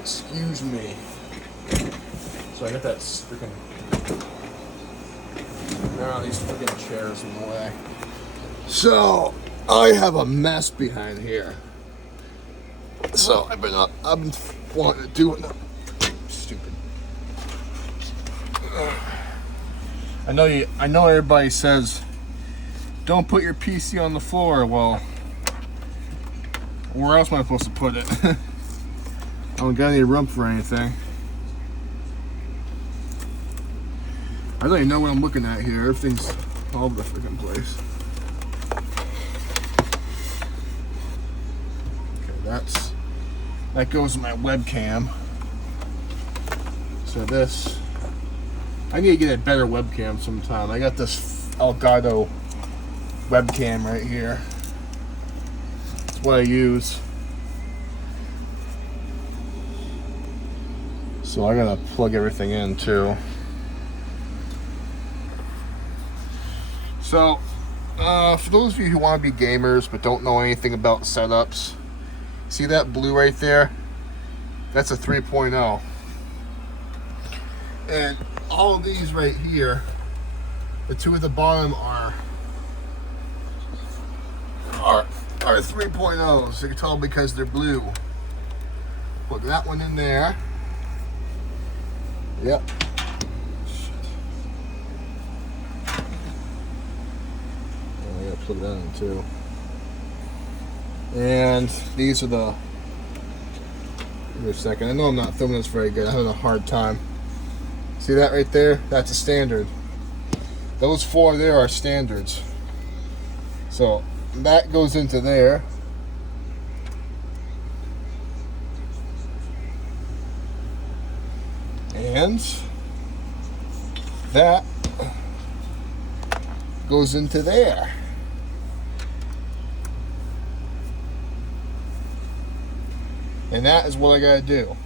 excuse me. So I got that freaking. Now these freaking chairs in the way. So I have a mess behind here. So I've been wanting to do it. Stupid. I know everybody says don't put your PC on the floor. Well, where else am I supposed to put it? I don't got any room for anything. I don't even know what I'm looking at here. Everything's all over the freaking place. Okay, that goes in my webcam. So this, I need to get a better webcam sometime. I got this Elgato webcam right here. It's what I use. So I gotta plug everything in too. So, for those of you who want to be gamers but don't know anything about setups, see that blue right there? That's a 3.0. And all of these right here, the two at the bottom are 3.0s. You can tell because they're blue. Put that one in there. Yep. I gotta plug that in too. And these are the. Give me a second. I know I'm not filming this very good. I'm having a hard time. See that right there? That's a standard. Those four there are standards. So that goes into there. And that goes into there. And that is what I gotta do.